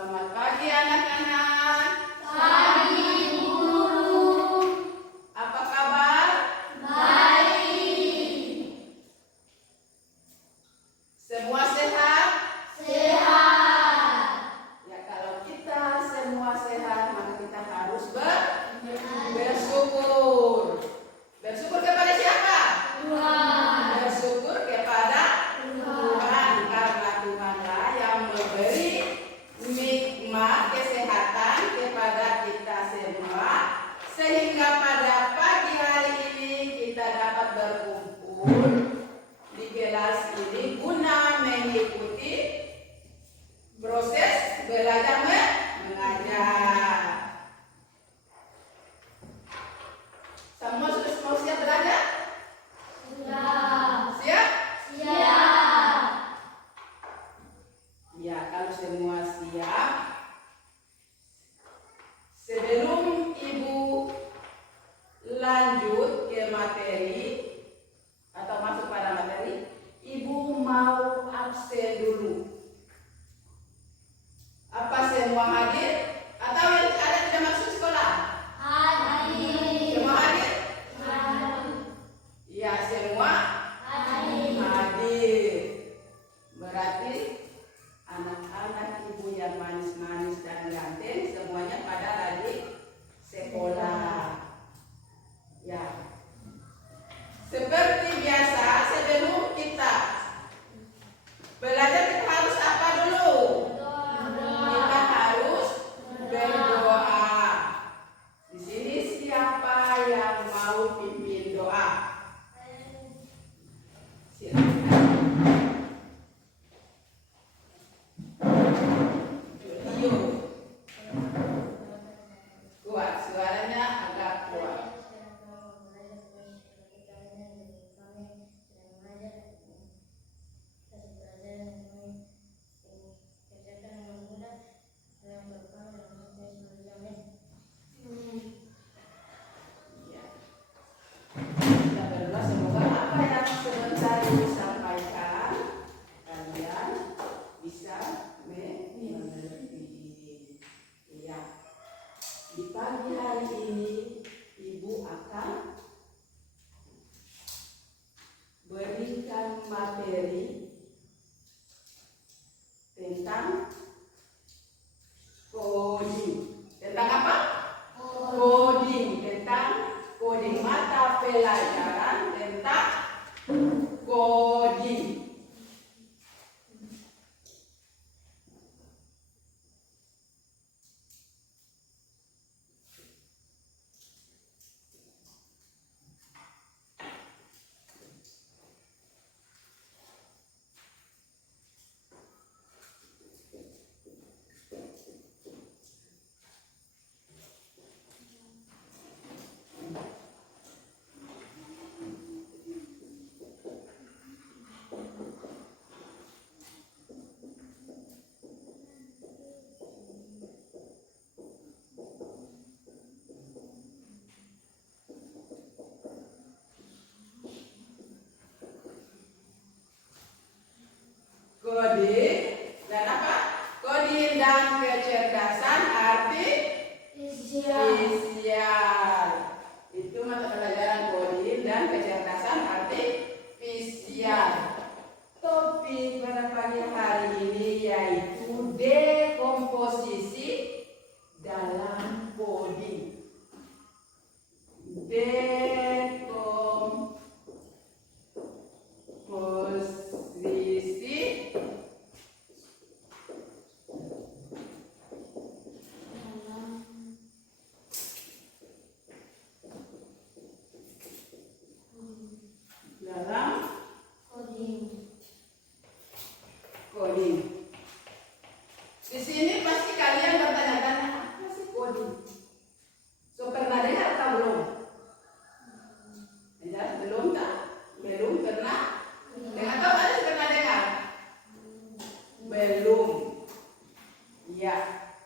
Selamat pagi anak-anak. Pagi guru. Apa kabar? Baik. Semua sehat? Sehat. Ya, kalau kita semua sehat, maka kita harus bersyukur. Bersyukur kepada siapa? Tuhan. Bersyukur kepada Tuhan. Tuhan, karena Tuhanlah yang memberi nikmat kesehatan kepada kita semua, sehingga pada pagi hari ini kita dapat berkumpul di kelas ini guna mengikuti proses belajar mengajar. Semua sudah mau siap belajar? Siap. Siap? Siap. Ya, kalau semua siap, sebelum Ibu lanjut ke materi atau masuk pada materi, Ibu mau absen dulu. Apa semua hadir? Atau yang ada tidak masuk sekolah? Hadir. Semua hadir? Hadir. Ya, semua Hadir. hadir. Berarti anak-anak Ibu yang manis-manis dan ganteng semuanya pada lagi sekolah. Ya. Seperti biasa, sebelum kita belajar kita harus apa dulu? Kita harus berdoa. Di sini siapa yang mau pimpin doa? Silakan. Yuk. Kuat, suaranya agak kuat. Ya. Kita berdoa semoga apa yang sebentar Ibu sampaikan kalian bisa mengerti. Ya. Di pagi hari ini Ibu akan berikan materi tentang coding. Tentang apa? Coding. Tentang coding, mata pelajaran tentang coding. Coding dan apa? Coding dan kecerdasan artifisial. Itu mata pelajaran coding dan kecerdasan artifisial. Topik pada pagi hari ini yaitu dekomposisi dalam coding. Dekomposisi dalam coding. Di sini pasti kalian bertanya-tanya, apa sih coding? So, pernah dengar atau belum? Ya, belum tak? Belum pernah? Dengar atau ada yang pernah dengar? Belum. Ya,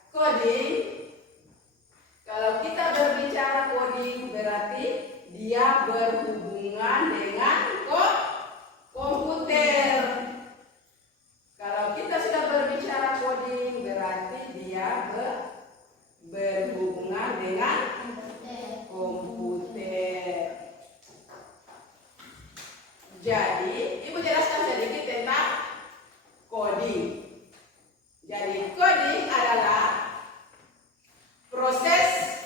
coding. Kalau kita berbicara coding berarti dia berhubungan dengan Jadi, Ibu jelaskan sedikit tentang coding. Jadi, coding adalah proses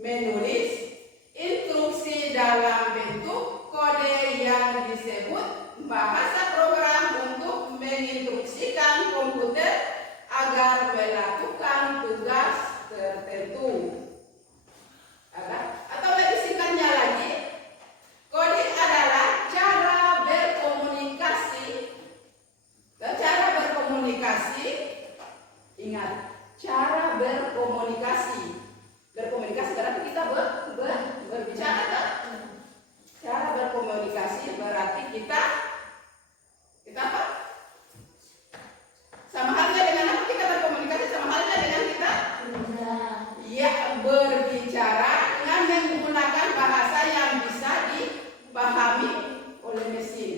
menulis instruksi dalam bentuk kode yang disebut bahasa program untuk menginstruksikan komputer agar melakukan tugas tertentu. Atau lebih singkatnya lagi, coding adalah cara berkomunikasi. Ingat, cara berkomunikasi. Berkomunikasi berarti kita berbicara kan? Cara berkomunikasi berarti kita apa? Sama halnya dengan apa kita berkomunikasi? Sama halnya dengan kita berbicara dengan menggunakan bahasa yang bisa dipahami oleh mesin.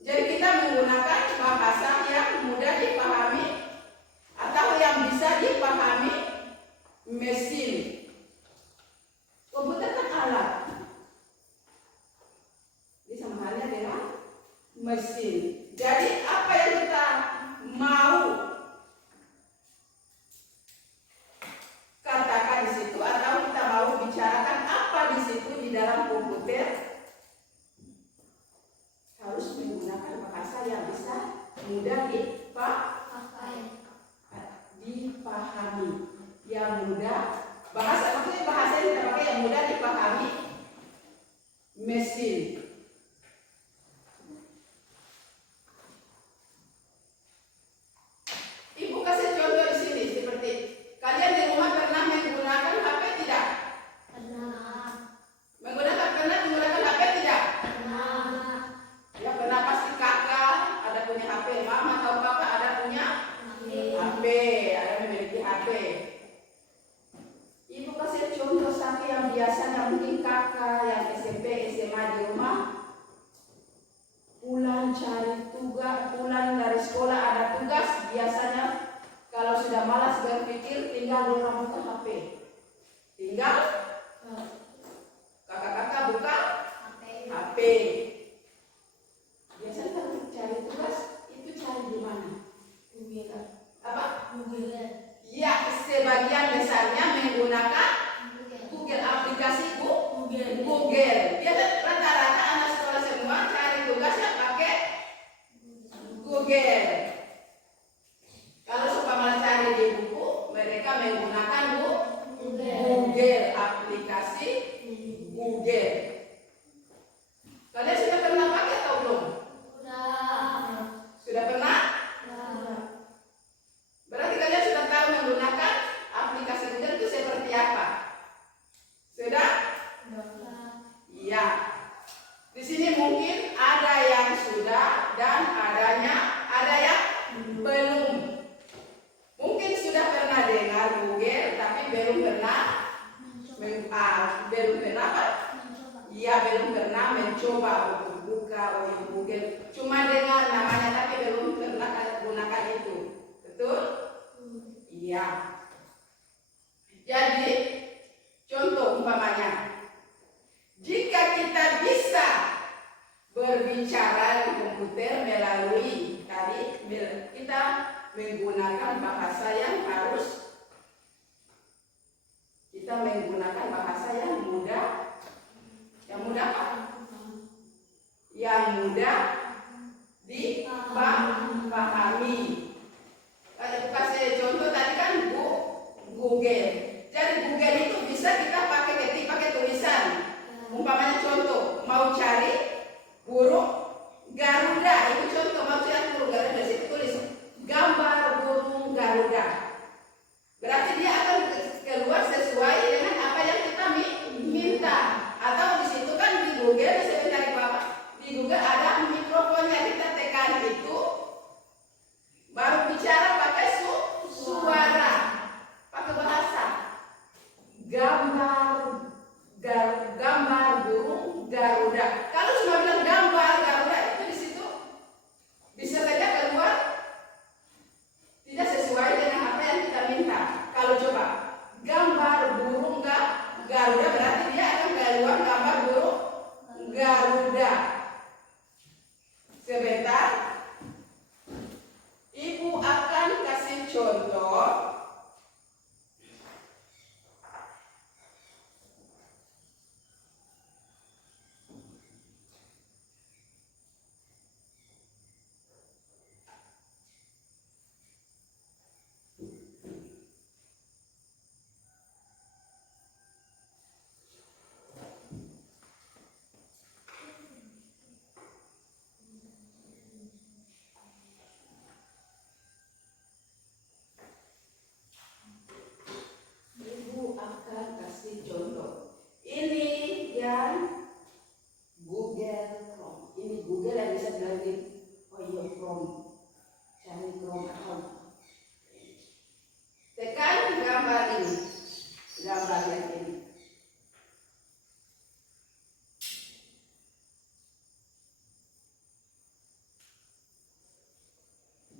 Jadi kita menggunakan bahasa yang mudah dipahami atau yang bisa dipahami mesin. Komputer kan alat. Ini sama halnya dengan mesin. Jadi apa yang kita mau katakan di situ atau kita mau bicarakan apa di situ di dalam komputer harus menggunakan bahasa yang bisa mudah dipahami, yang mudah maksudnya bahasa yang kita pakai yang mudah dipahami mesin. Ibu kasih contoh di sini seperti kalian di rumah pernah menggunakan HP tidak? Pernah menggunakan HP tidak? Ya pernah, pasti kakak ada punya HP, mama atau papa ada punya HP, ada memiliki HP. Ibu kasih contoh satu yang biasanya mungkin kakak yang SMP, SMA di rumah pulang cari tugas, pulang dari sekolah ada tugas, biasanya kalau sudah malas berpikir tinggal orang buka HP. Tinggal kakak-kakak buka HP. Biasanya kalau cari tugas itu cari di mana? Google. Ya, sebagian besarnya menggunakan Google, aplikasi Google. Biasanya rata-rata anak sekolah semua cari tugasnya pakai Google. Kalau supaya cari di buku, mereka menggunakan Google, aplikasi Google. Kalian sudah pernah pakai atau belum? Sudah pernah? Berarti kalian sudah tahu menggunakan aplikasi Google itu seperti apa? Sudah? Iya. Di sini mungkin ada yang sudah dan ada yang belum. Mungkin sudah pernah dengar Google tapi belum pernah belum pernah mencoba untuk buka Google. Cuma dengar namanya tapi belum pernah gunakan itu. Betul? Iya. Jadi contoh umpamanya, jika kita bisa berbicara di komputer melalui tadi kita menggunakan bahasa yang mudah. Yang mudah apa? Yang mudah dipahami. Kalau kasih contoh tadi kan Google. Jadi Google itu bisa kita ketik pakai tulisan. Umpamanya contoh, mau cari burung Garuda. Itu contoh, mau cari burung Garuda. Situ tulis gambar burung Garuda. Berarti dia akan keluar sesuai dengan apa yang kita minta. Atau di situ kan di Google bisa mencari apa? Di Google ada mikrofonnya, kita tekan itu baru bicara pakai suara, pakai bahasa. Gambar burung Garuda. Kalau cuma bilang gambar Garuda itu di situ bisa saja keluar tidak sesuai dengan apa yang kita minta. Kalau coba gambar burung Garuda berarti dia bagian ini.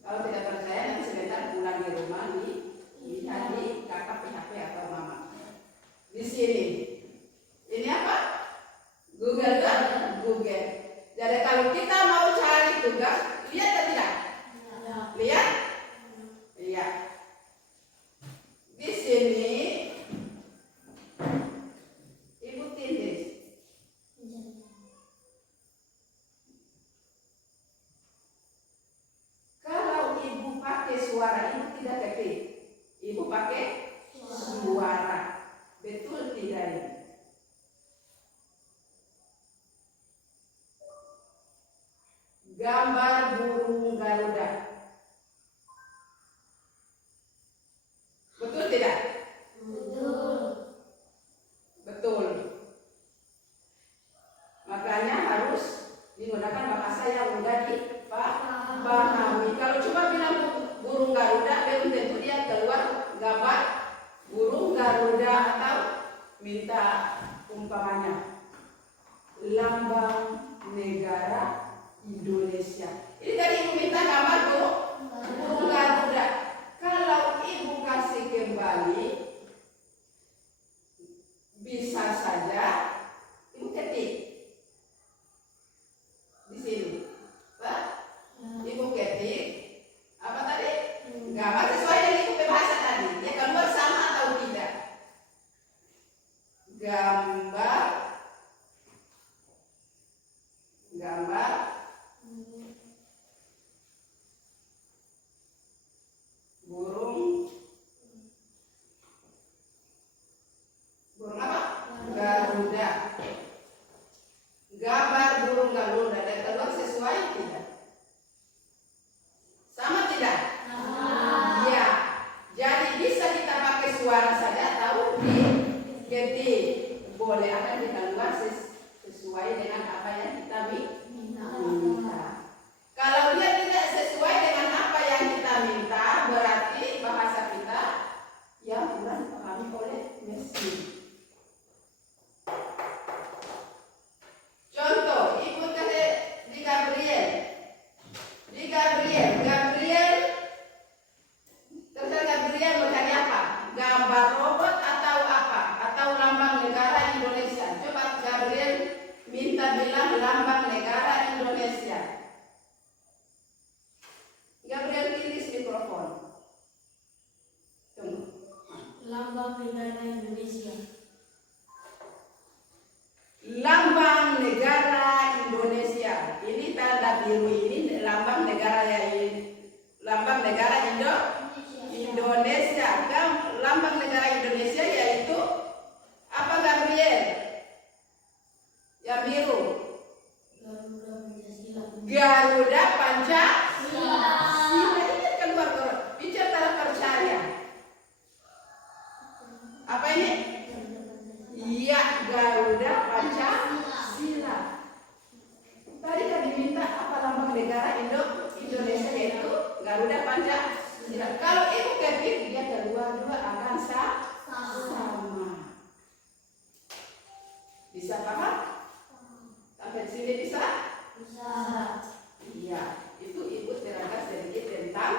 Kalau tidak percaya nanti sebentar pulang di rumah lihat di kakak PHP atau mama. Di sini, ini apa? Google kan? Google. Jadi kalau kita mau cari tugas, lihat atau tidak? Lihat? Lihat. Di sini, ibu tulis. Kalau ibu pakai suara, ibu tidak ketik. Ibu pakai suara. Betul tidak ini? Gambar burung Garuda. Betul tidak? Betul. Betul. Makanya harus menggunakan bahasa yang mudah dipahami. Kalau cuma bilang burung Garuda, belum tentu dia keluar gambar burung Garuda atau minta umpamanya lambang negara Indonesia. Ini tadi ibu minta gambar burung Garuda. Kalau ibu kasih kembali, bisa saja ibu ketik di sini. Pak, ibu ketik apa tadi? Gambar sesuai dengan ibu bahasa tadi. Ya keluar sama atau tidak? Gambar burung apa? Garuda. Gambar burung Garuda dan keluar sesuai tidak? Sama tidak? Ya. Jadi bisa kita pakai suara saja atau diketik. Boleh akan kita keluar sesuai dengan apa yang kita minta. Kalau dia tidak sesuai dengan apa yang kita minta, berarti bahasa kita yang kurang dipahami oleh mesin. Contoh, ibu kasih di Gabriel. Terserah Gabriel mau cari apa? Gambar robot atau apa? Atau lambang negara Indonesia. Coba Gabriel minta bilang lambang negara Indonesia. Gabriel tulis mikrofon. Tunggu. Lambang negara Indonesia. Lambang negara Indonesia. Ini tanda biru ini lambang negara lambang negara Indonesia. Lambang negara Indonesia yaitu apa Gabriel? Yang biru. Garuda Pancasila. Ini keluar bicara percaya. Apa ini? Iya, Garuda Pancasila. Tadi kan diminta apa lambang negara Indonesia yaitu Garuda Pancasila. Kalau ibu ketik dia keluar juga akan sama. Bisa paham? Sampai sini bisa? Bisa. Iya, itu ibu terangkan sedikit tentang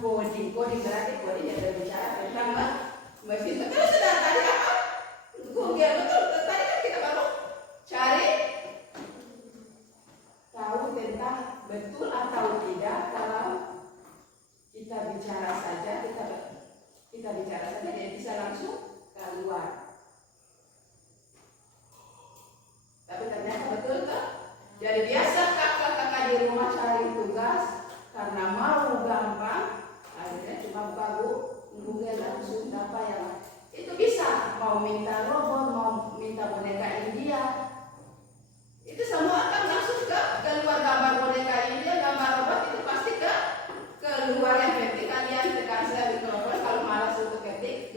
coding. Coding berarti coding yang berbicara tentang mesin. Terus sudah tadi apa? Google, betul. Tadi kan kita baru cari tahu tentang betul atau tidak. Kalau kita bicara saja, dia bisa langsung keluar. Tapi ternyata betul kan? Jadi biasa kakak-kakak di rumah cari tugas karena mau gampang, akhirnya cuma buka Google langsung apa yang itu bisa. Mau minta robot, mau minta boneka India, itu semua akan langsung keluar gambar boneka India, gambar robot itu pasti keluar. Yang penting kalian tekan saja mikrofon. Kalau malas untuk ketik,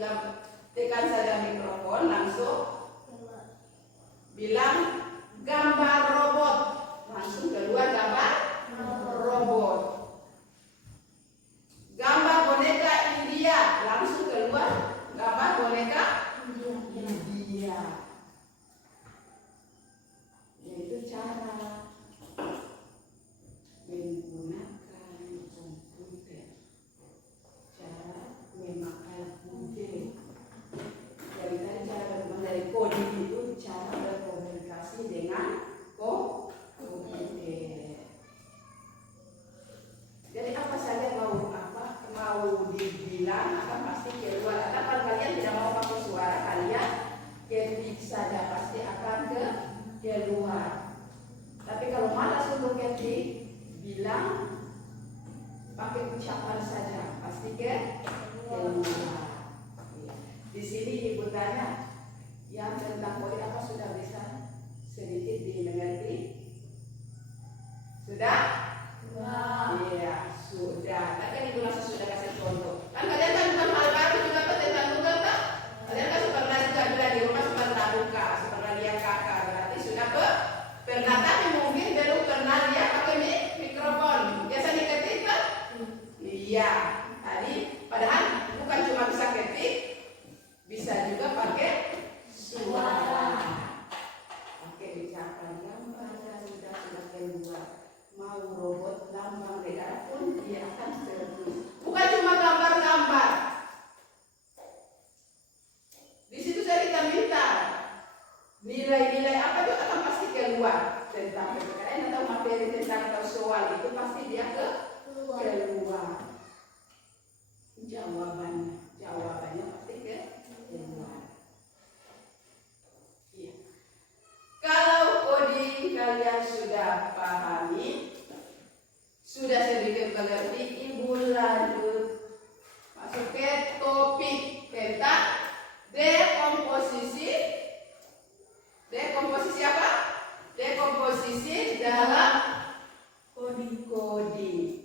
tekan saja mikrofon langsung bilang gambar robot, langsung keluar gambar robot. Gambar boneka India, langsung sudahnya yang tentang kode apa sudah bisa sedikit dimengerti? Sudah? Iya, sudah. Kan itu masih sudah kasih contoh. Kan kalian kan bukan hal baru juga kok tentang Google kan? Kalian kan sudah pernah juga di rumah sudah pernah buka, sudah pernah lihat kakak. Berarti sudah pernah, tapi mungkin belum pernah lihat pakai mikrofon. Biasanya ketik kan? Iya. Tadi padahal bukan cuma bisa ketik, bisa juga pakai suara. Pakai ucapan gambar sudah keluar. Mau robot lambang negara pun dia akan tertulis. Bukan cuma gambar-gambar. Di situ kita minta nilai-nilai apa itu akan pasti keluar tentang PPKN atau materi tentang atau soal itu pasti dia keluar. Jawabannya pasti keluar. Iya. Kalau coding kalian sudah pahami, sudah sedikit mengerti, ibu lanjut masuk ke topik tentang dekomposisi. Dekomposisi apa? Dekomposisi dalam coding.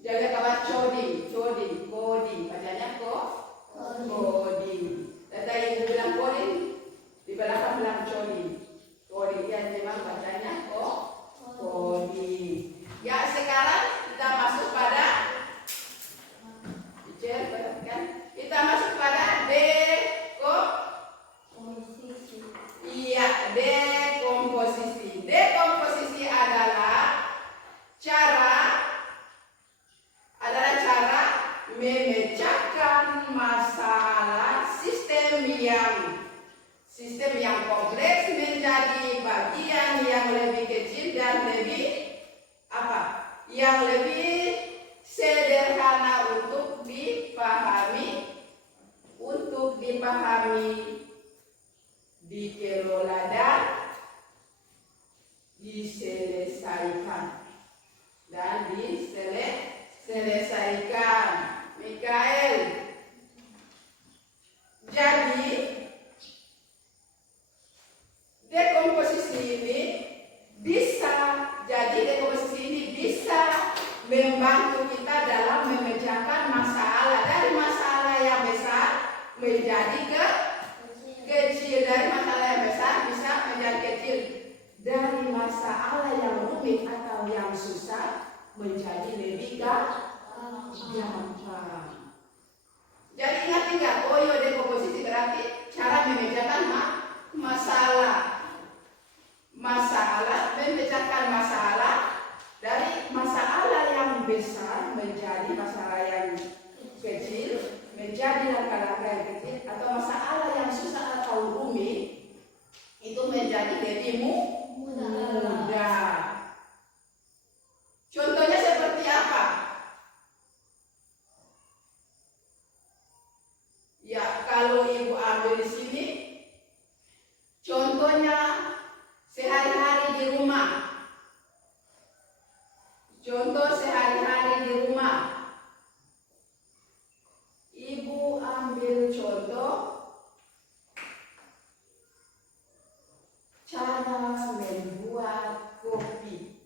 Jangan kawan coding. Bacanya coding. Data ibu bilang coding, di belakang bilang coding. Coding ya memang bacanya coding. Ya sekarang kita masuk pada kita masuk pada dekomposisi. Dekomposisi adalah cara memecahkan masalah sistem yang kompleks menjadi bagian yang lebih kecil dan yang lebih sederhana untuk dipahami, dikelola dan diselesaikan. Mikael. Jadi dekomposisi ini bisa membantu kita dalam memecahkan masalah dari masalah yang besar menjadi kecil, dari masalah yang besar bisa menjadi kecil, dari masalah yang rumit atau yang susah menjadi lebih gampang. Jadi ingat tidak, dekomposisi berarti cara memecahkan memecahkan masalah dari masalah yang besar menjadi masalah yang kecil, menjadi langkah-langkah yang kecil, atau masalah yang susah atau rumit itu menjadi lebih mudah. Contohnya seperti apa? Ya, kalau ibu ambil di sini, contohnya sehari-hari di rumah. Contoh sehari-hari di rumah. Ibu ambil contoh cara membuat kopi.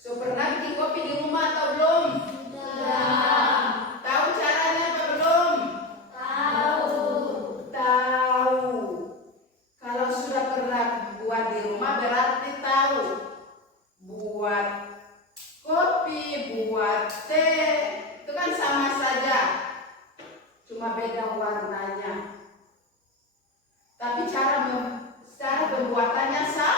So, pernah bikin kopi di rumah atau belum? Sudah. Tahu caranya apa belum? Tahu. Kalau sudah pernah buat di rumah berarti tahu. Buat kopi, buat teh, itu kan sama saja. Cuma beda warnanya. Tapi cara pembuatannya sama.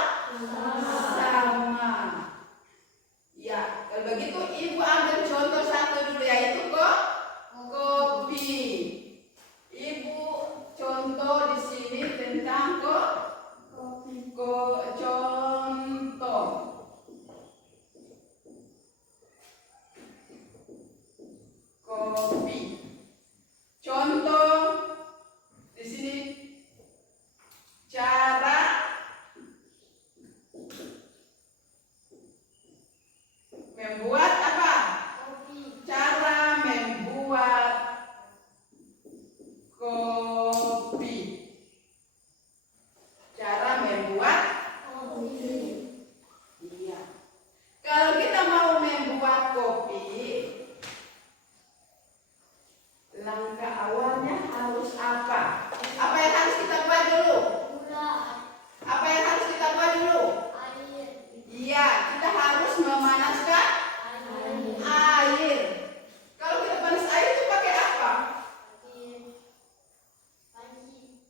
Ya, kalau begitu ibu ambil contoh satu dulu, yaitu kopi. Ibu contoh di sini tentang contoh kopi. Contoh di sini cara membuat apa? Cara membuat kopi.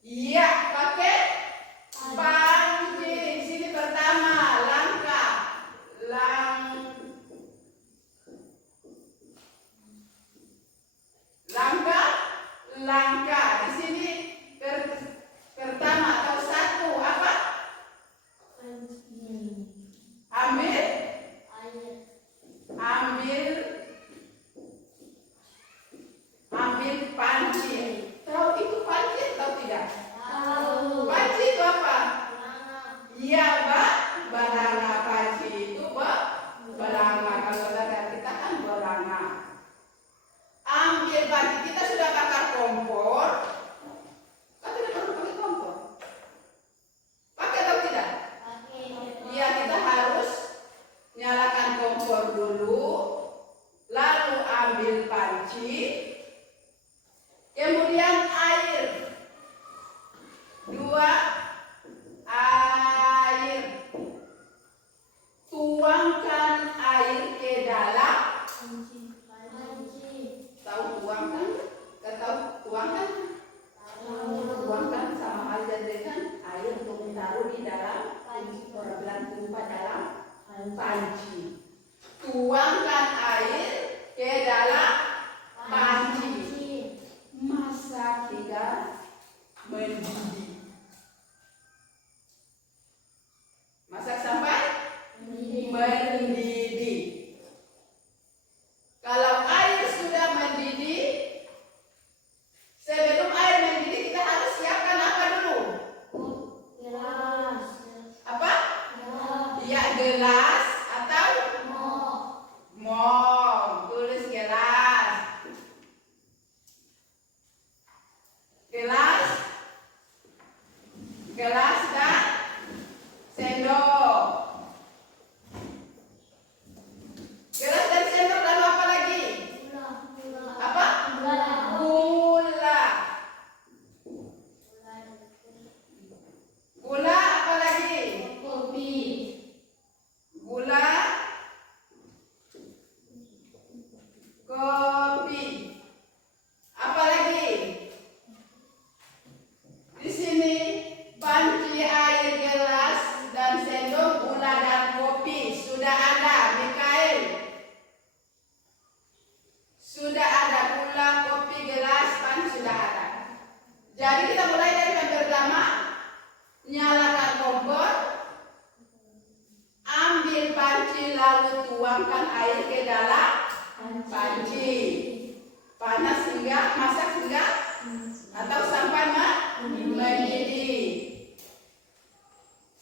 Iya, pakai panci. Sini pertama, langkah. Langkah. Di sini pertama atau satu apa? Ambil panci. Tahu itu panci atau tidak? Panci itu apa? Iya, balanga. Panci itu balanga. Kalau dagang kita kan balanga. Ambil panci. Kita sudah bakar kompor. Kan tidak perlu pakai kompor. Pakai atau tidak? Iya, kita harus nyalakan kompor dulu. Lalu ambil panci. Kemudian air. 2 air. Tuangkan air ke dalam. Tahu tuangkan? Tahu tuangkan? Tuangkan sama halnya dengan air untuk ditaruh di dalam. Orang bilang tumpah dalam panci. Tuangkan air ke dalam panci. Masak hingga mendidih. Masak sampai mendidih. Kalau air sudah mendidih, sebelum air mendidih kita harus siapkan apa dulu? Apa? Ya, gelas atau mong. Tulis gelas. Gelas dan sendok. Gelas dan sendok, lalu apa lagi? Apa? Gula. Gula apa lagi? Gula, kopi. Apa lagi? Di sini panci, air, gelas dan sendok, gula dan kopi sudah ada. Mikael, sudah ada gula, kopi, gelas, panci sudah ada. Jadi kita mulai dari yang pertama. Nyalakan kompor. Ambil panci lalu tuangkan air ke dalam panci. Panas hingga masak hingga atau sampai mendidih.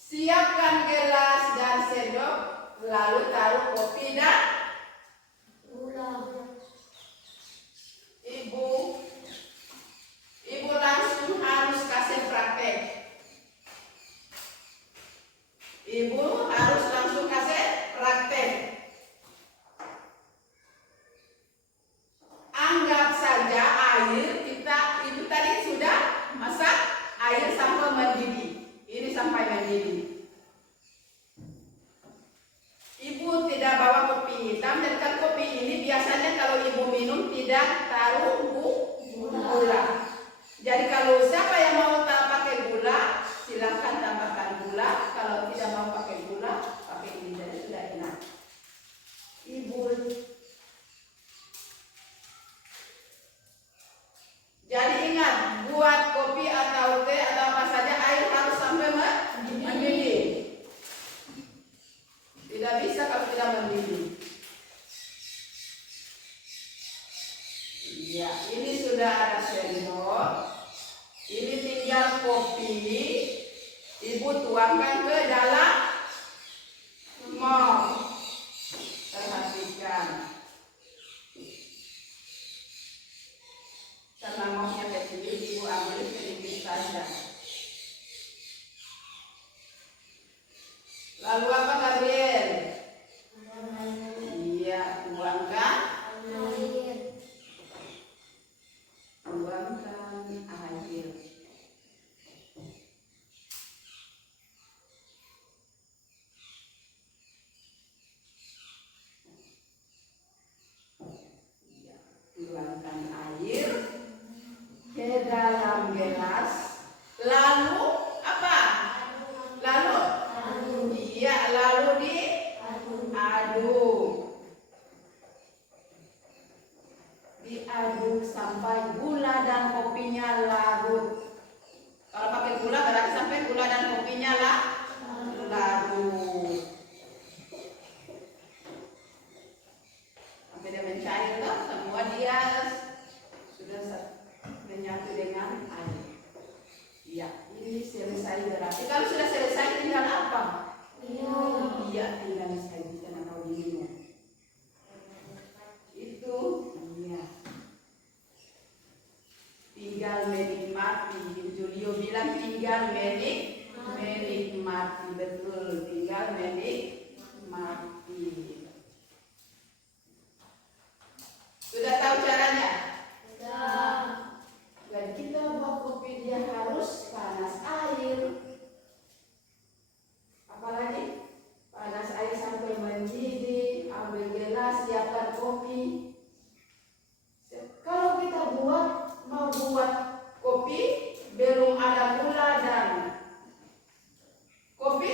Siapkan gelas dan sendok lalu taruh kopi dan Ibu langsung harus kasih praktek. Ibu harus langsung kasih praktek. Anggap saja air itu tadi sudah masak air sampai mendidih. Ini sampai mendidih. Ibu tidak bawa kopi hitam, dan kan kopi ini biasanya kalau ibu minum tidak taruh gula. Jadi kalau siapa yang mau pakai gula, silahkan tambahkan gula. Kalau tidak mau pakai gula, pakai ini, jadi sudah enak. Ibu, jadi ingat, buat kopi atau teh atau apa saja, air harus sampai mendidih. Tidak bisa kalau tidak mendidih. Ya, ini sudah ada sendok. Ini tinggal kopi. Ibu tuangkan ke dalam mong. Perhatikan. Karena mongnya kecil, ibu ambil sedikit saja. Lalu apa, Gabriel? Iya, tuangkan. Tuangkan air. Tuangkan air ke dalam gelas, Lalu apa? Lalu? Iya, lalu diaduk. Diaduk sampai gula dan kopinya larut. Kalau pakai gula berarti sampai gula dan kopinya larut. Sampai dia mencair loh, semua dia sudah menyatu dengan air. Iya, ini selesai berarti. Kalau sudah selesai tinggal apa? Iya, tinggal disajikan atau diminum. Itu, iya. Tinggal menikmati. Julio bilang tinggal menikmati, betul. Tinggal menikmati. Sudah tahu caranya? Dan kita buat kopi dia harus panas air. Apalagi panas air sampai mendidih. Ambil gelas, siapkan kopi. Kalau kita mau buat kopi belum ada gula dan kopi,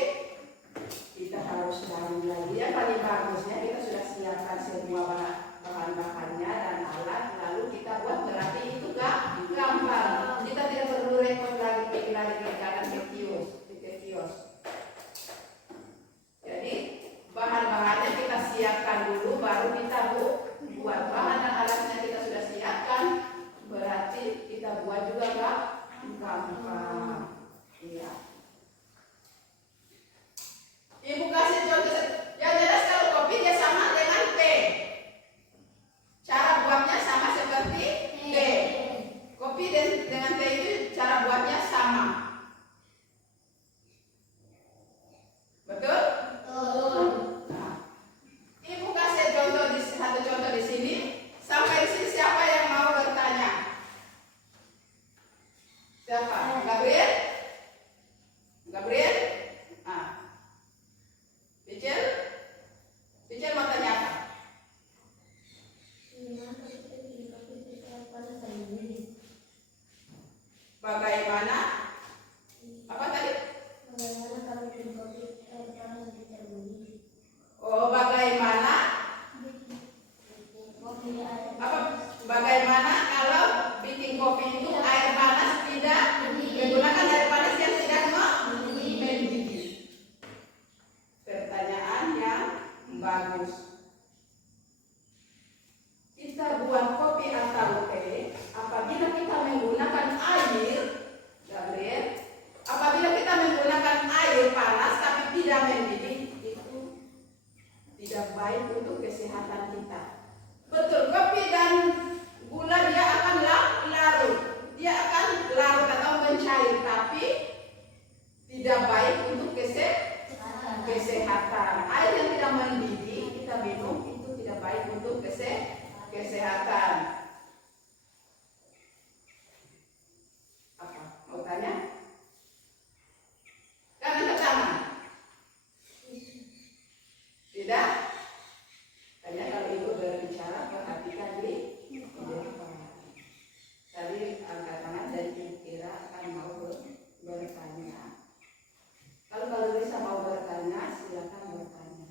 kita harus cari lagi. Yang paling bagusnya kita sudah siapkan semua bahan-bahannya dan alat, lalu kita buat, berarti itu gampang. Kita tidak perlu repot lagi pergi ke jalan ke kios. Jadi bahan-bahannya kita siapkan dulu, baru kita buat. Bahan dan alatnya kita sudah siapkan, berarti kita buat juga gampang. Iya. Ibu kasih contoh yang jelas. Kalau kopi dia sama dengan teh. Cara buatnya sama seperti teh. Kopi dengan teh itu cara buatnya sama. Betul? Nah, Ibu kasih satu contoh di sini. Sampai di sini siapa yang mau bertanya? Siapa? Gabriel? Pichel mau tanya apa? Bagaimana? Apa tadi? Oh, bagaimana? Bagaimana kalau bikin kopi itu air panas tidak menggunakan air panas yang tidak mendidih? Pertanyaan yang bagus. Kita buat kopi atau teh apabila kita menggunakan air, Gabriel, apabila kita menggunakan air panas tapi tidak mendidih, itu tidak baik untuk kesehatan kita. Betul, kopi dan gula dia akan larut. Dia akan larut atau mencair, tapi tidak baik untuk kesehatan. Air yang tidak mendidih kita minum itu tidak baik untuk kesehatan. Apa? Mau tanya? Kan angkat tangan. Tidak? Tanya kalau ibu berbicara, perhatikan di depan. Tadi angkat tangan dan kira akan mau bertanya. Kalau bisa mau bertanya, silakan bertanya.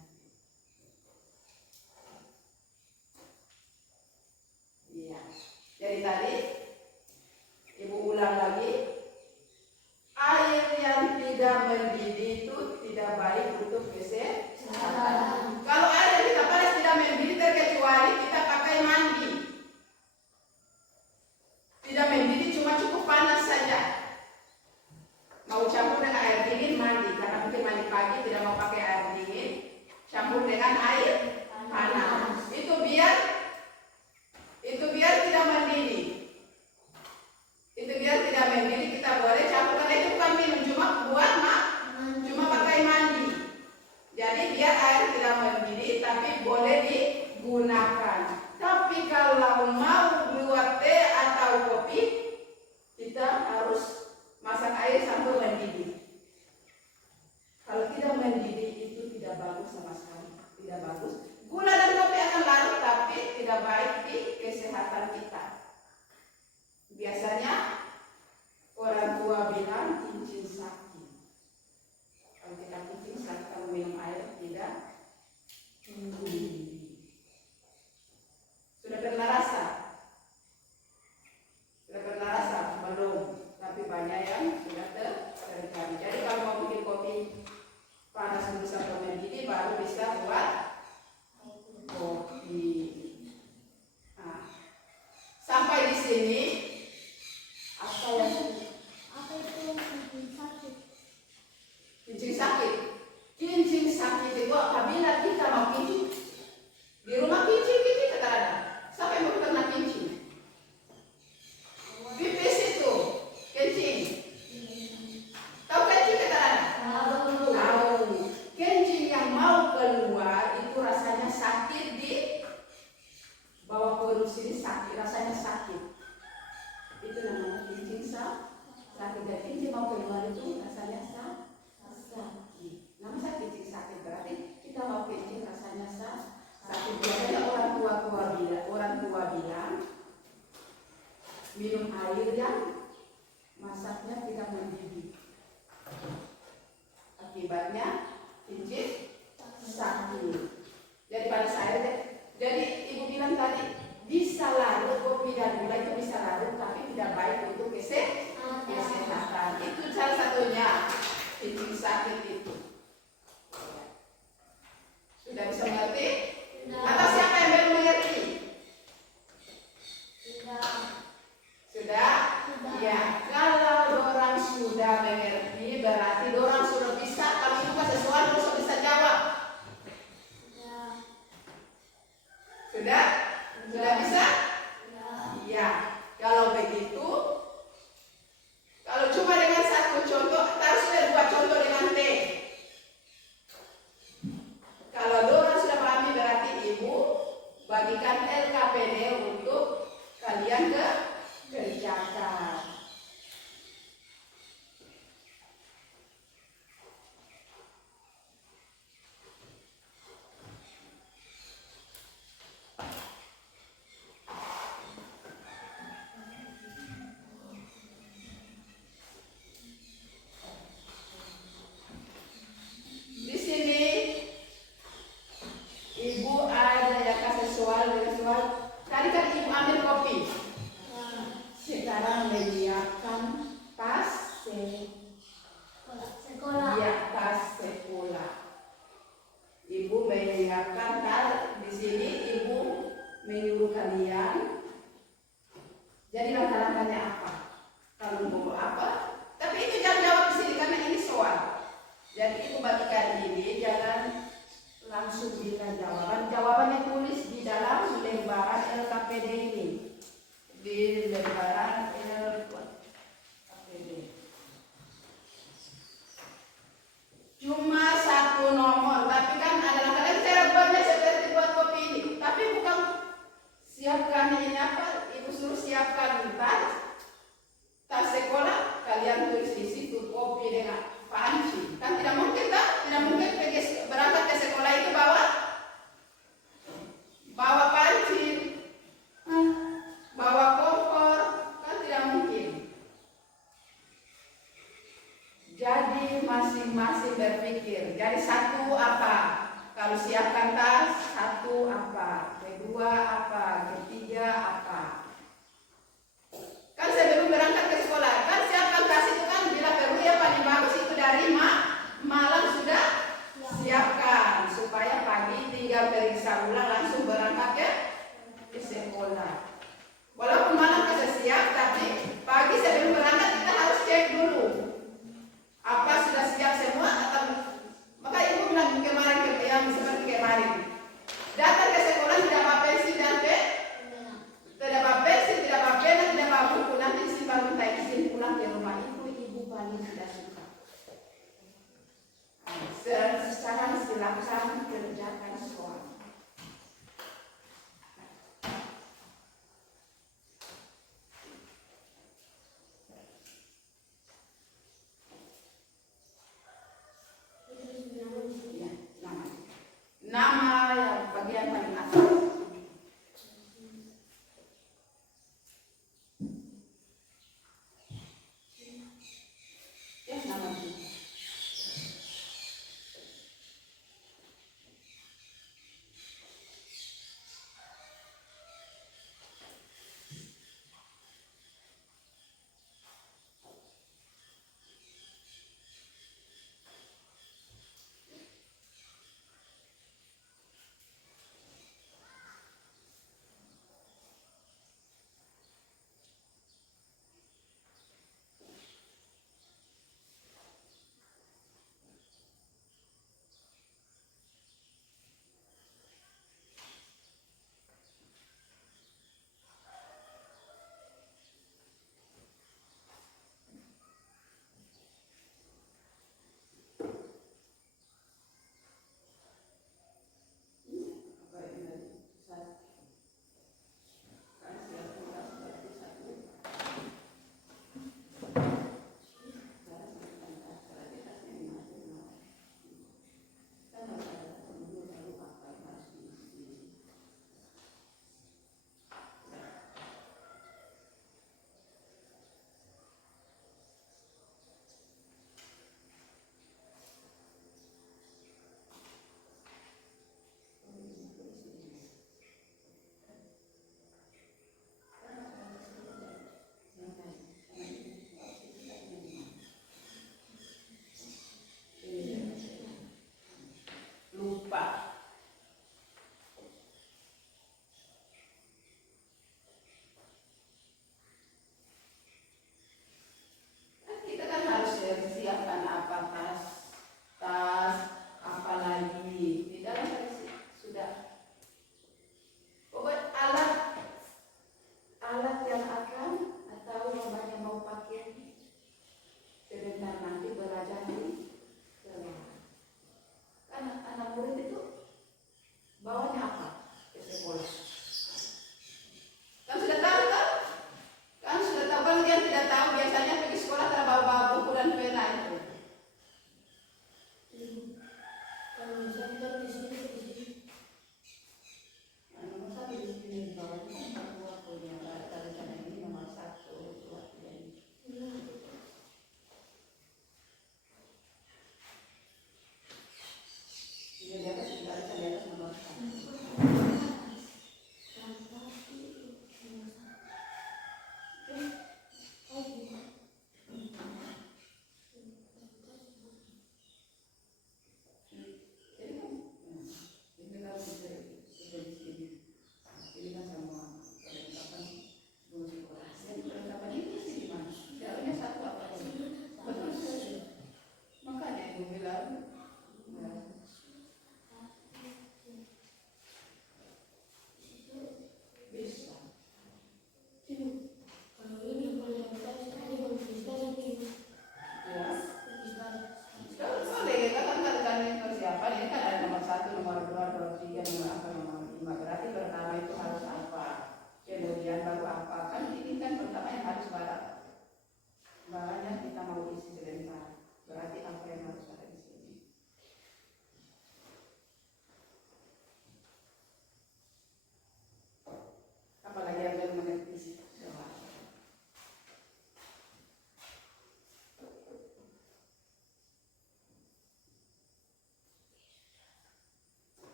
Iya. Jadi tadi ibu ulang lagi. Air yang tidak mendidih itu tidak baik untuk kesehatan. Kalau air yang kita panas tidak mendidih, terkecuali kita pakai mandi. Tidak mendidih, cuma cukup panas saja. Mau campur dengan air dingin mandi, karena mungkin mandi pagi tidak mau pakai air dingin, campur dengan air panas. Itu biar tidak mendidih. Itu biar tidak mendidih. tapi banyak yang sudah tercari. Jadi kalau mau bikin kopi panas dulu sampai mendidih baru bisa buat kopi. Nah, sampai di sini apa yang Apa itu bikin sakit? kincing sakit? Kincing sakit itu apabila kita mau kincing di rumah kincing kita ada. Siapa yang mau kena kincing? Pipis itu kencing. Tahu kencing kita ada? Tahu. Kencing yang mau keluar itu rasanya sakit di bawah perut sini sakit, rasanya sakit. Itu namanya kencing sakit. Dan kencing mau keluar itu rasanya sakit. Nama sakit kencing sakit berarti kita mau kencing rasanya sakit. Biasanya orang tua bilang minum air yang masaknya tidak mendidih. Akibatnya kencing sakit. Jadi pada saya, jadi ibu bilang tadi bisa larut kopi dan gula itu bisa larut, tapi tidak baik untuk kesehatan. Itu salah satunya kencing sakit itu. Sudah bisa mengerti? Atau siapa yang belum mengerti? Sudah? Ya. Kalau orang sudah mengerti berarti orang sudah bisa. Kalau itu sesuatu sudah bisa jawab. Sudah? Sudah bisa? Iya. Kalau begitu, kalau cuma dengan satu contoh, harus ada dua contoh dengan T. Kalau orang sudah pahami berarti ibu bagikan LKPD untuk kalian kerjakan. Di sini ibu ada yang kasih soal dengan soal. Tadi kan ibu ambil kopi. Sekarang menyiapkan tas sekolah. Ya, tas sekolah. Ibu menyiapkan tas. Di sini ibu menyuruh kalian. Jadi langkah-langkahnya apa? Kalau mau apa? Tapi itu jangan jawab di sini karena ini soal. Jadi ibu bagikan ini, jangan langsung berikan jawaban. Jawabannya tulis di dalam lembaran LKPD ini. Di lembaran LKPD. Cuma satu nomor, tapi kan ada kalian cara buatnya seperti buat kopi ini. Tapi bukan siapkan ini apa? Ibu suruh siapkan tas sekolah. Kalian tulis di situ kopi dengan panci. Kan tidak mungkin tak? Tidak mungkin pergi berangkat ke sekolah itu bawa panci, bawa kompor, kan tidak mungkin. Jadi masing-masing berpikir. Jadi satu apa? Kalau siapkan tas, satu apa? Kedua apa? Ketiga apa? Kan sebelum berangkat ke sekolah, kan siapkan tas itu kan bila perlu ya paling bagus itu dari malam sudah siapkan supaya pagi tinggal periksa ulang langsung berangkat ke sekolah. Walaupun malam kita siap, tapi pagi sebelum berangkat kita harus cek dulu apa sudah siap semua atau maka ibu bilang kemarin yang seperti kemarin datang ke sekolah tidak bawa pensil dan pen, tidak bawa pensil, tidak bawa pena, tidak bawa buku, nanti simpan minta izin pulang ke rumah ibu paling tidak suka. Sekarang silakan kerjakan soal. Nama yang bagian paling atas. Ya, nama itu.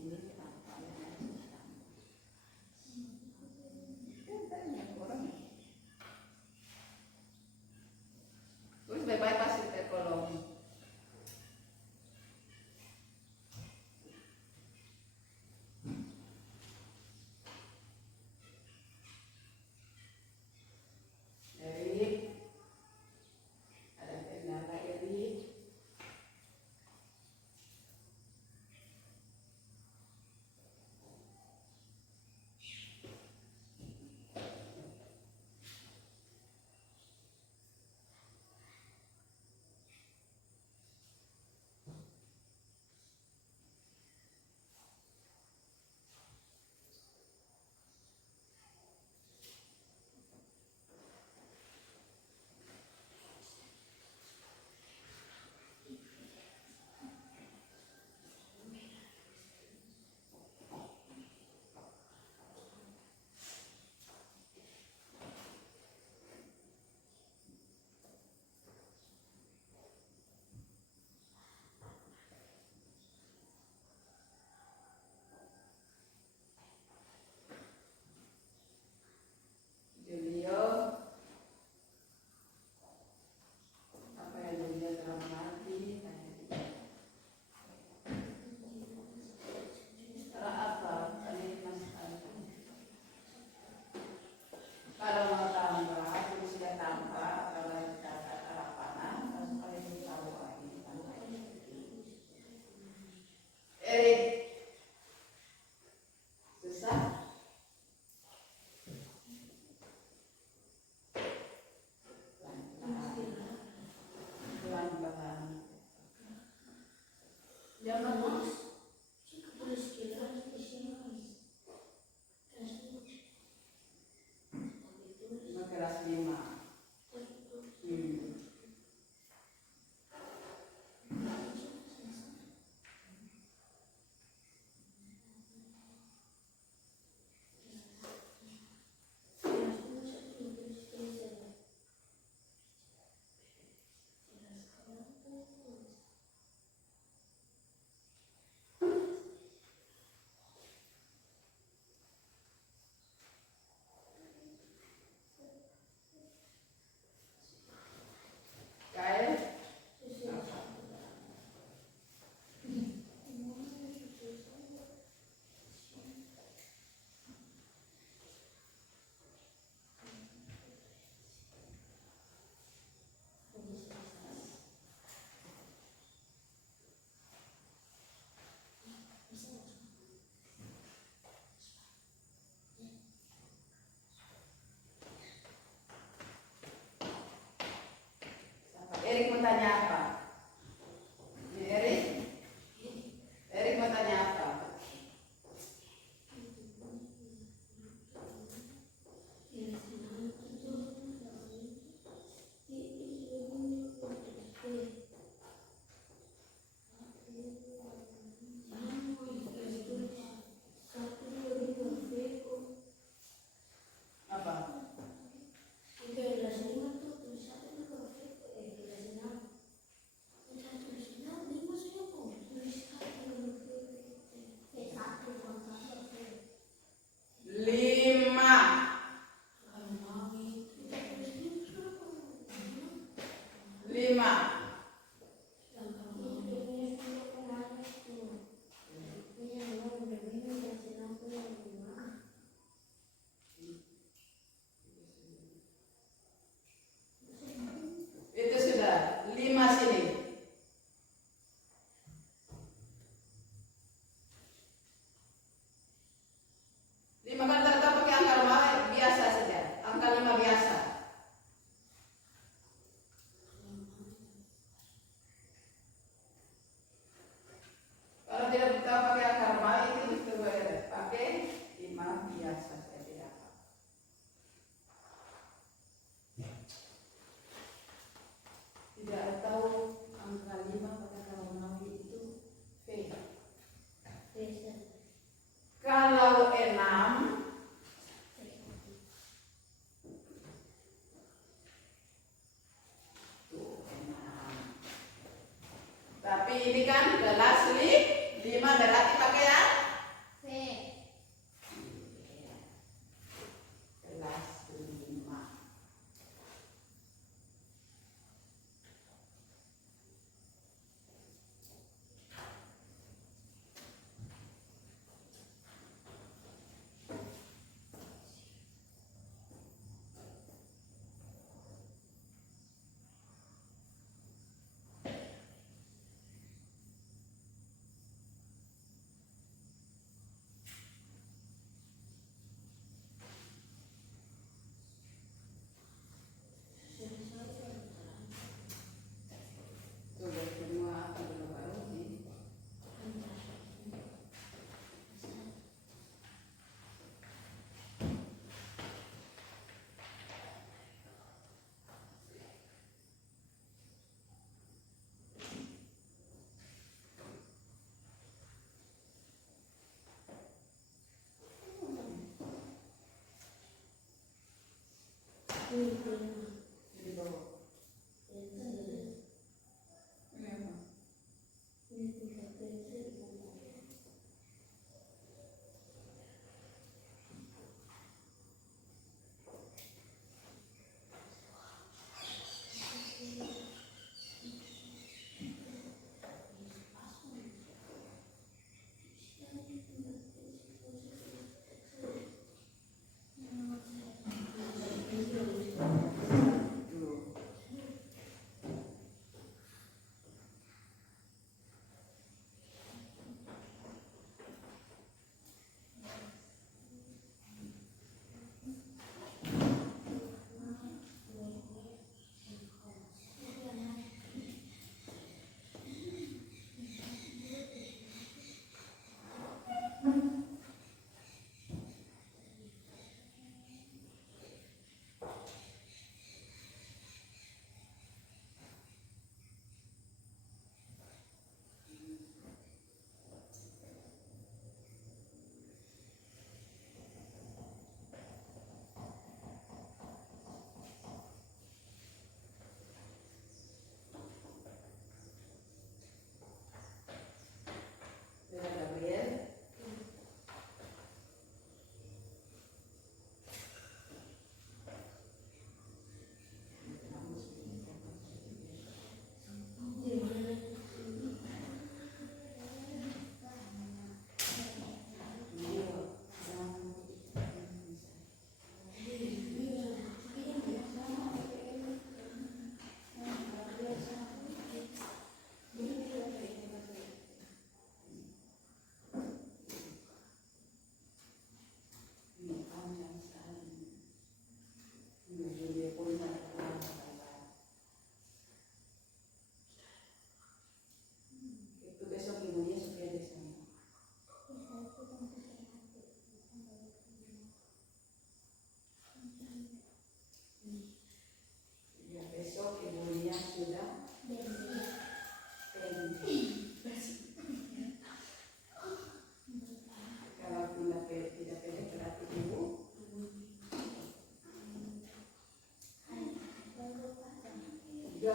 sini kenapa ya susah. Kan banyak orang. Terus bye-bye pasti terkolong. Erik, ada kendala Erik.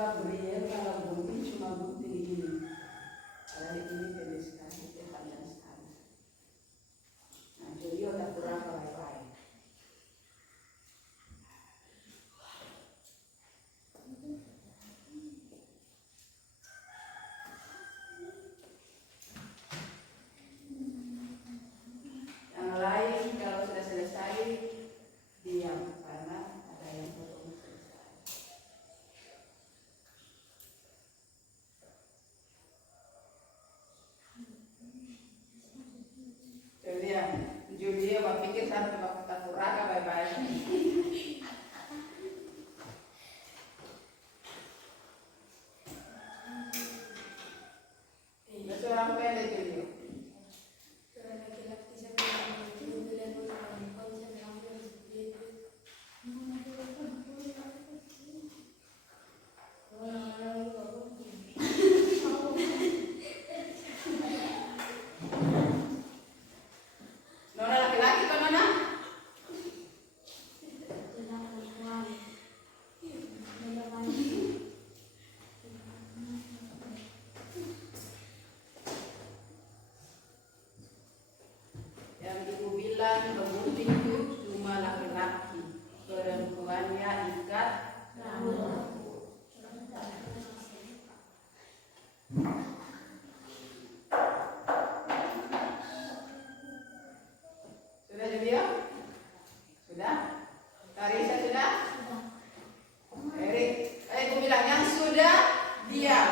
Gabriel kalau gunting cuma gunting ini. Kalau ini pendek sekali, dia panjang sekali. Nah, Julio tak kurang baik-baik. Yang lain kalau sudah selesai diam karena ada yang belum selesai. Julia berpikir sampai waktu tak kurang baik-baik. Seorang pendek Julio. Nona laki-laki kan Nona? Yang ibu bilang bergunting itu cuma laki-laki, perempuannya ikat rambut. Sudah Julia? Sudah? Karisa sudah? Erik, ibu bilang yang sudah diam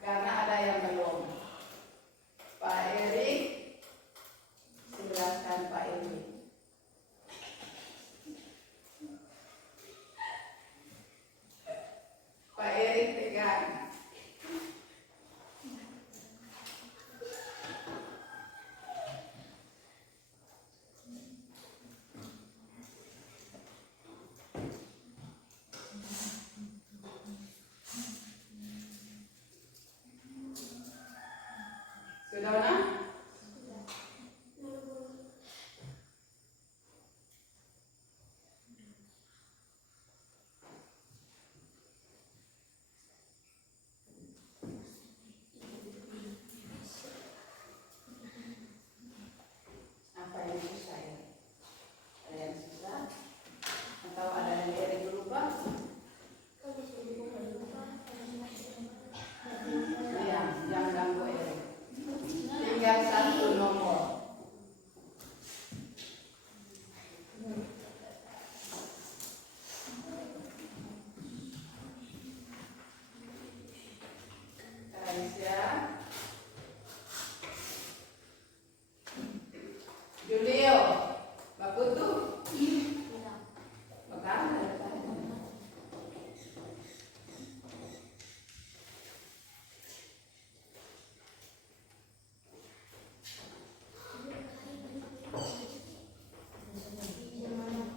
karena ada yang belum. Pak Erik, silakan Pak Erik. Pak Erik pegang. Sudah Nona? Apa yang susah ya? Ada yang susah? Atau ada yang Erik lupa? Iya, jangan ganggu Erik. Tinggal satu nomor. Aisyah. Julio. Baputu. Bagaimana?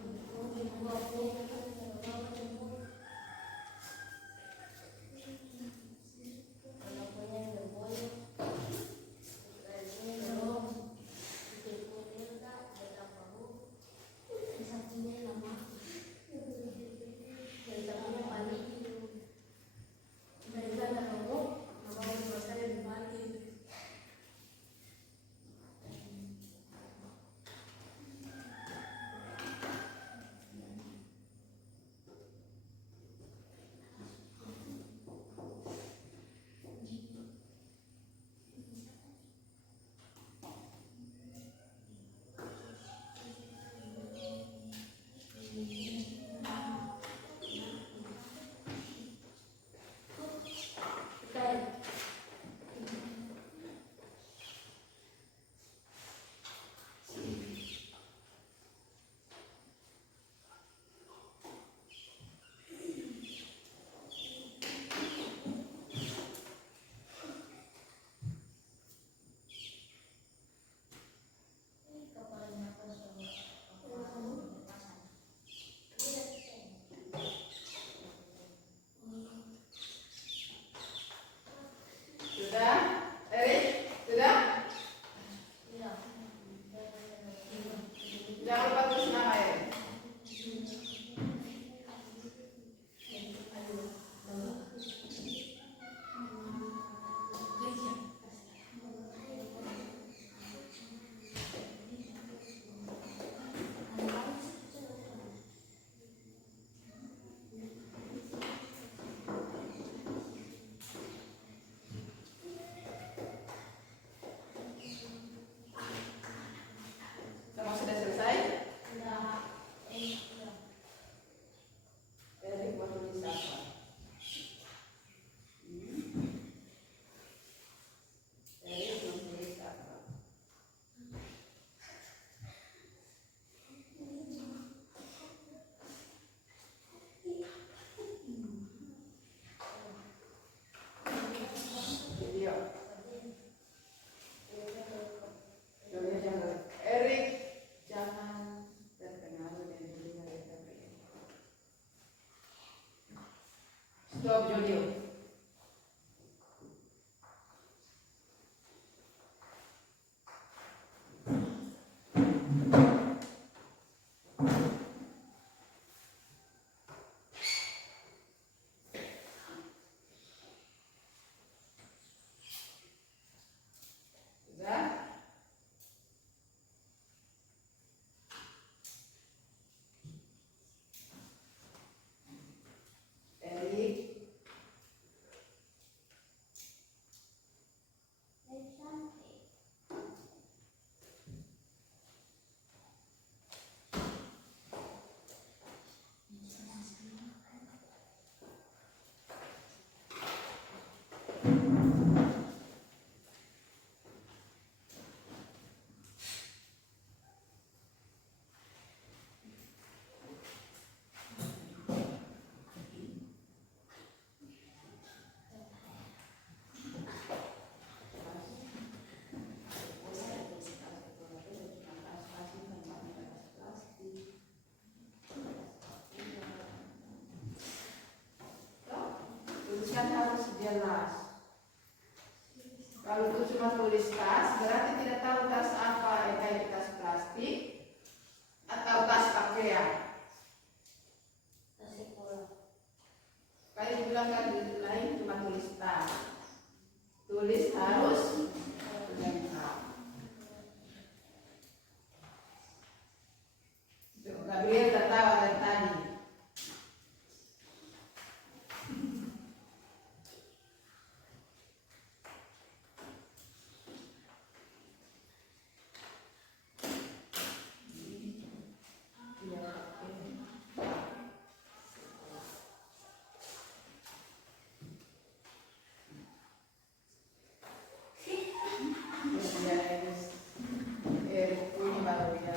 dari bukunya baru ya.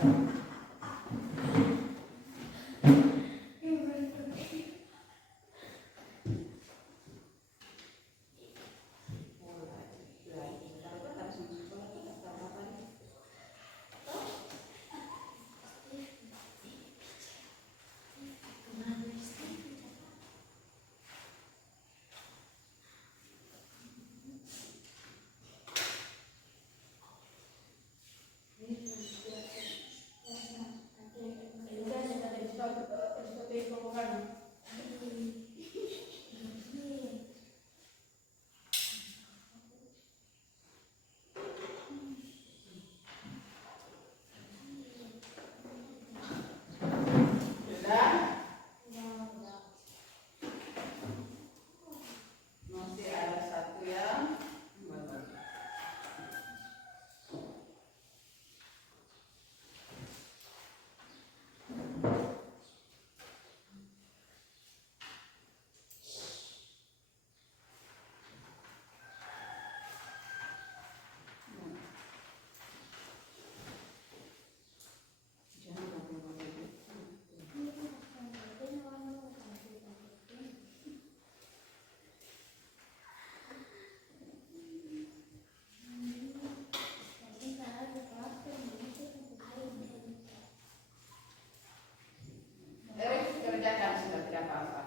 Sudah? Masih ada satu yang kerjakan, sudah tidak apa-apa.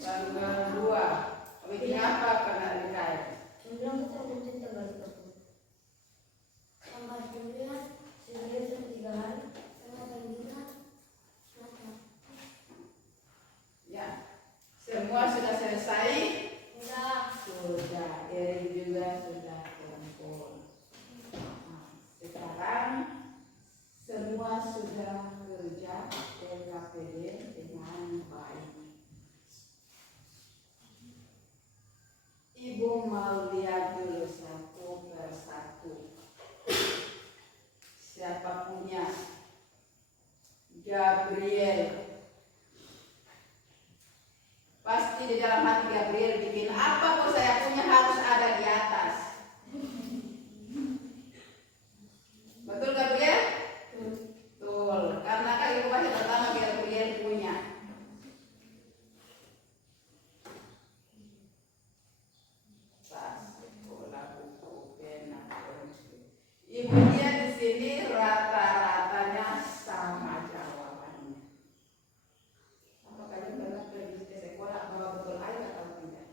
Tanggal 2. Bikin apa karena dikait? Ya, semua sudah selesai. Sudah, Eri juga sudah kumpul. Nah, sekarang semua sudah kerja LKPD dengan baik. Ibu mau lihat dulu satu persatu. Siapa punya? Gabriel. Pasti di dalam hati Gabriel bikin apa kok saya punya harus ada di atas. Betul Gabriel? Betul. Karena kan ibu pasti pertama Gabriel punya. Tas, bola, buku, pena, pensil. Ibu dia di sini rata-ratanya sama jawabannya. Apa kalian pernah pergi ke sekolah bahwa betul aja atau tidak?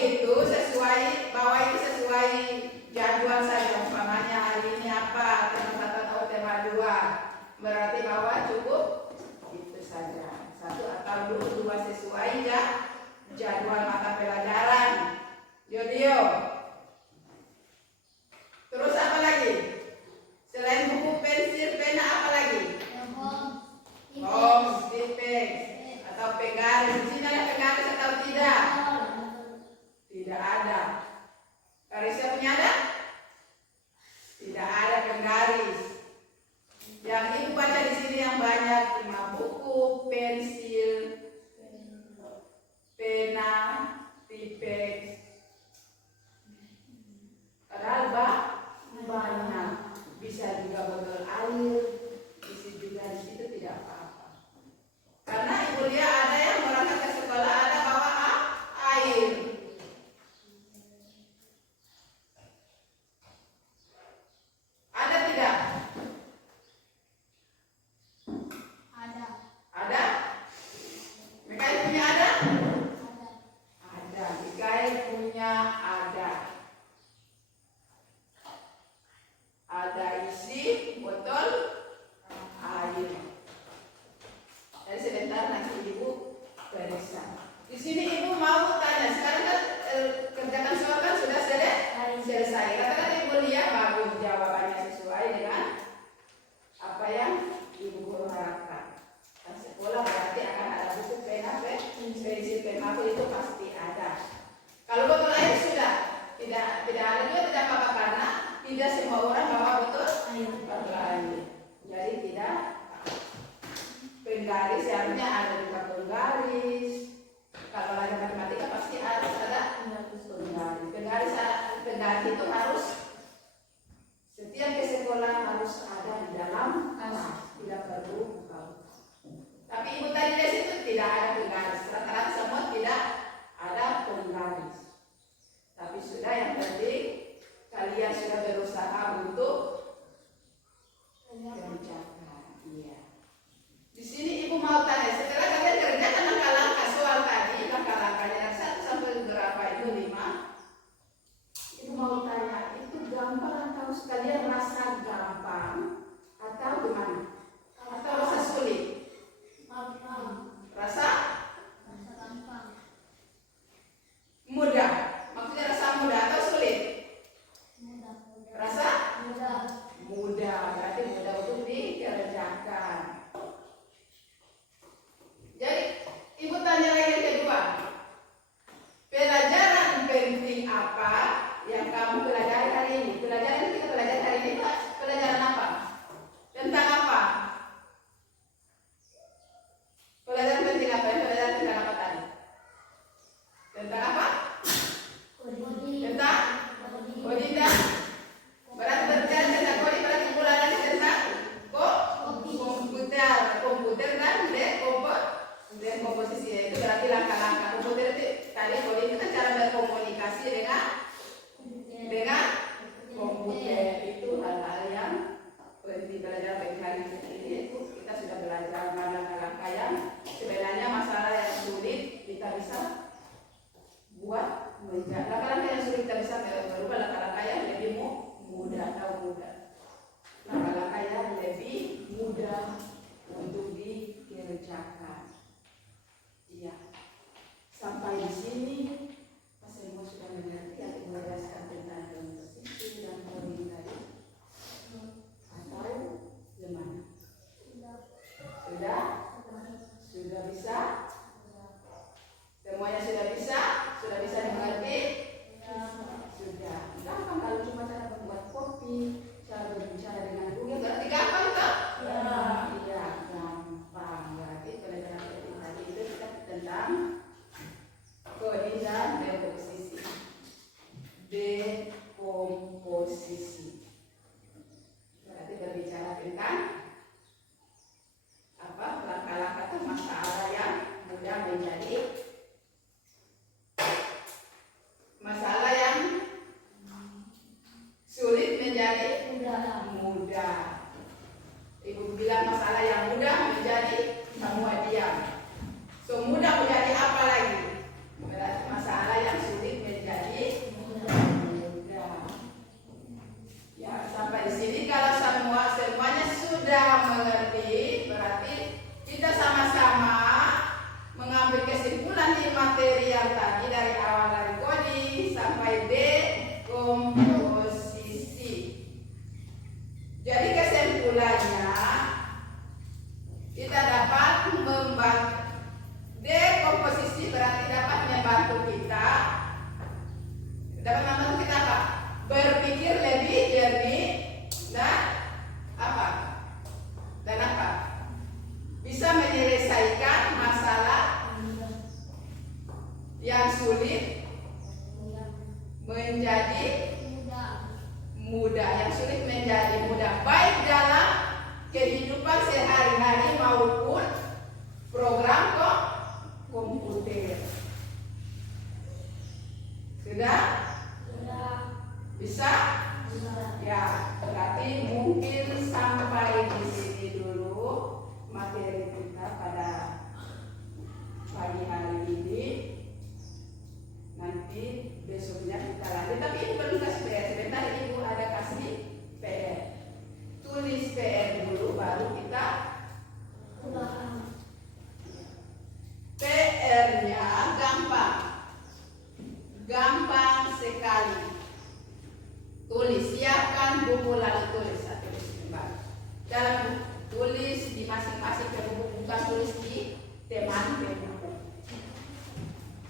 itu sesuai, bawa itu sesuai jadwal saja. Umpamanya hari ini apa, tema 1 atau tema 2. Berarti bawa cukup itu saja. 1 atau 2 sesuai jadwal mata pelajaran. Dio. Terus apa lagi? Selain buku, pensil, pena, apa lagi? Tipex atau penggaris. Di sini ada penggaris atau tidak? Tidak ada. Garisnya punya ada? Tidak ada penggaris. Yang ibu baca di sini yang banyak cuma buku, pensil, pena, tipex. Padahal banyak. Bisa juga botol air. Isi juga di situ tidak apa-apa. Karena ibu lihat ada yang berangkat ke sekolah ada bawa air. Ada tidak? Ada? Mikael punya ada? Ada. Mikael punya ada. Ada isi botol air. Jadi sebentar nanti ibu periksa. Di sini ibu mau tanya. Sekarang kan kerjakan soal kan sudah selesai. Katakan ibu lihat bagus jawabannya sesuai dengan apa yang ibu guru harapkan. Dan sekolah berarti akan ada buku, pena, pensil, penmaku itu pasti ada. Kalau botol air sudah tidak ada juga tidak apa-apa karena tidak semua orang bawa botol air. Jadi tidak. Penggaris seharusnya ada juga penggaris. Kalau belajar matematika pasti harus ada penggaris. Penggaris itu harus setiap ke sekolah harus ada di dalam tas. Tidak perlu buka. Tapi ibu tadi di situ tidak ada penggaris. Rata-rata semua tidak ada penggaris. Tapi sudah yang penting kalian sudah berusaha untuk kerjakan. Iya. Di sini ibu mau tanya, setelah kalian kerjakan langkah-langkah soal tadi, langkah-langkahnya dari 1 sampai berapa itu 5. Ibu mau tanya, itu gampang atau sekalian rasa gampang atau gimana? Atau rasa sulit? Rasa mudah. Maksudnya rasa mudah atau sulit? Rasa mudah. Berarti mudah untuk dikerjakan. Jadi ibu tanya lagi yang kedua. Pelajaran penting apa yang kamu pelajari hari ini? Pelajaran yang kita pelajari hari ini pelajaran apa? Tentang apa? Pelajaran penting apa? Pelajaran tentang apa tadi? Tentang apa? Tentang coding dan berarti berbicara tentang coding berarti pelajaran tentang komputer dan komposisi. Itu berarti langkah-langkah komputer itu tadi coding itu kan cara berkomunikasi dengan komputer. Itu hal-hal yang penting belajar hari ini. Itu kita sudah belajar langkah-langkah yang sebenarnya masalah yang sulit kita bisa buat menjadi langkah-langkah yang sulit kita bisa berubah langkah-langkah yang lebih mudah atau mudah. Langkah-langkah yang lebih mudah untuk dikerjakan. Iya. Sampai di sini Mas Emo sudah mengerti atau menjelaskan tentang komposisi dan coding tadi? Atau gimana? Sudah? Sudah bisa? Semuanya sudah bisa? Sudah bisa dimengerti? Sudah. Gampang kalau cuma cara membuat kopi, cara berbicara dengan Google berarti gampang kan? Iya, gampang. Berarti pelajaran tadi itu kita tentang coding dan dekomposisi. Dekomposisi. Berarti berbicara tentang apa? Langkah-langkah atau masalah yang mudah menjadi masalah yang sulit menjadi mudah. Ibu bilang masalah yang mudah menjadi semua diam. So mudah menjadi apa lagi? Masalah yang sulit menjadi sampai D komposisi. Jadi kesimpulannya kita dapat membantu D komposisi berarti dapat membantu kita apa? Berpikir lebih jernih dan apa? Dan apa? Bisa menyelesaikan masalah yang sulit menjadi mudah, yang sulit menjadi mudah, baik dalam kehidupan sehari-hari maupun program komputer. Sudah? Bisa? Ya, berarti mungkin sampai di sini dulu materi kita pada pagi hari ini. Nanti besoknya kita lanjut. Tapi ini belum kasih PR. Sebentar Ibu ada kasih PR. Tulis PR dulu baru kita PR-nya gampang. Gampang sekali. Tulis, siapkan buku lalu tulis. Tulis kembali. Dalam tulis di masing-masing buku, bukan tulis di teman buku.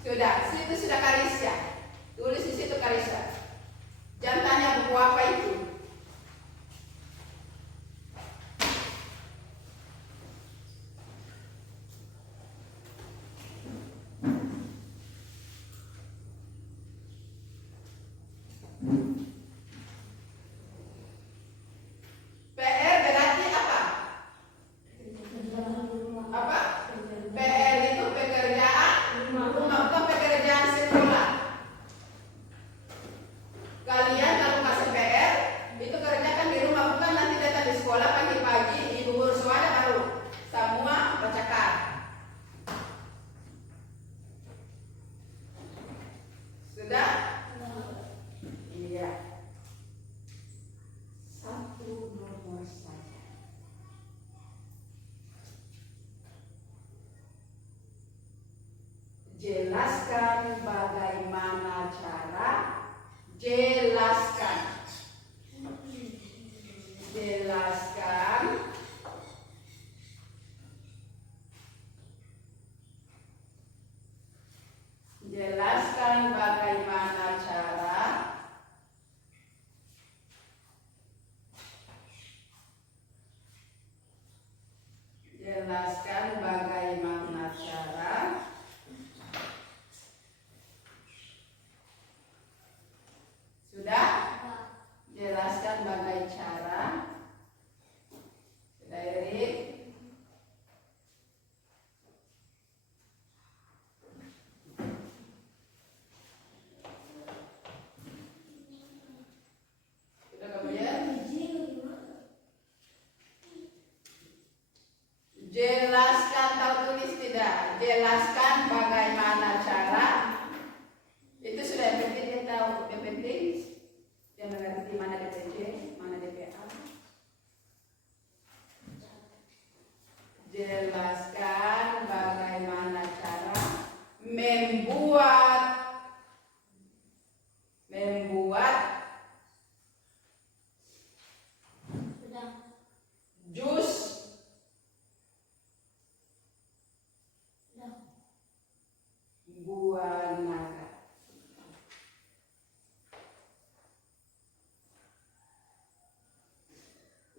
Sudah, situ sudah Karissa. Tulis di situ Karissa. Jangan tanya buku apa itu. PR berarti apa? Apa? PR itu pekerjaan rumah, bukan pekerjaan sekolah. Kalian kalau kasih PR itu kerjakan di rumah, bukan nanti datang di sekolah pagi-pagi ibu guru suara baru semua bacakan. Sudah? Iya. Satu nomor saja. Jelaskan bagaimana cara. Jelaskan. Jelaskan. Jelaskan bagaimana cara. Jelaskan bagaimana cara. Sudah? Jelaskan bagaimana cara. Sudah, Erik? Sudah kemudian? Jelaskan, tahu tulis tidak? Jelaskan bagaimana cara. Itu sudah yang penting dia tahu. Yang penting dia mengerti mana DPC, mana DPA. Jelaskan bagaimana cara membuat jus buah naga.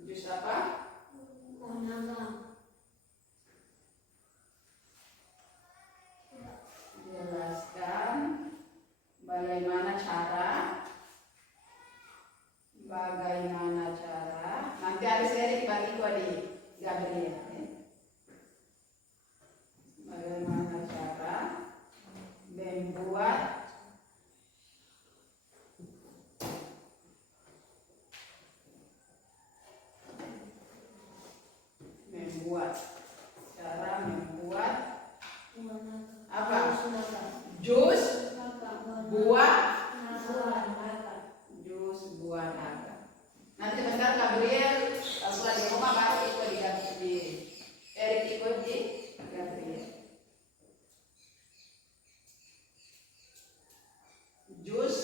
Jus apa? Jelaskan bagaimana cara. Bagaimana cara. Nanti habis dari bagi di Gabriel. Bagaimana cara membuat cara membuat apa? Jus buah naga. Nanti sebentar Gabriel setelah di rumah baru ikut di Erik ikut di Gabriel. Jus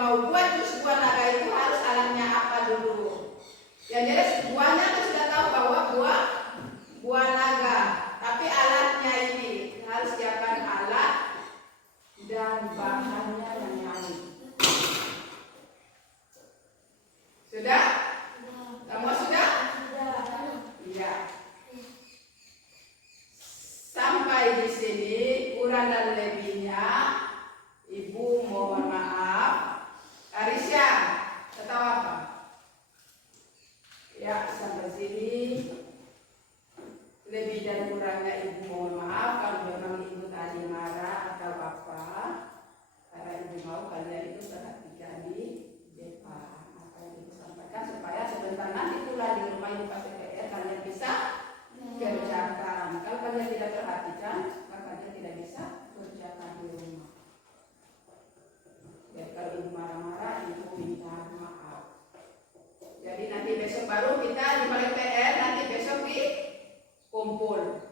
mau buat jus buah naga itu harus alatnya apa dulu. Yang jelas buahnya kan sudah tahu bahwa buah naga, tapi alatnya ini harus siapkan alat dan bahannya yang lain. Sudah? Semua sudah? Iya. Sampai di sini kurang dan lebihnya Ibu mohon maaf. Arisya, ketawa apa? Ya, sampai sini lebih dan kurangnya Ibu mohon maaf kalau memang Ibu tadi marah atau apa. Karena Ibu mau kalian itu perhatikan di depan apa yang Ibu sampaikan supaya sebentar nanti pula di rumah Ibu pakai PR kalian bisa kerjakan. Kalau kalian tidak perhatikan, maka kalian tidak bisa kerjakan di rumah. Jadi kalau Ibu marah-marah, Ibu minta maaf. Jadi nanti besok baru kita di balik PR, nanti besok di kumpul.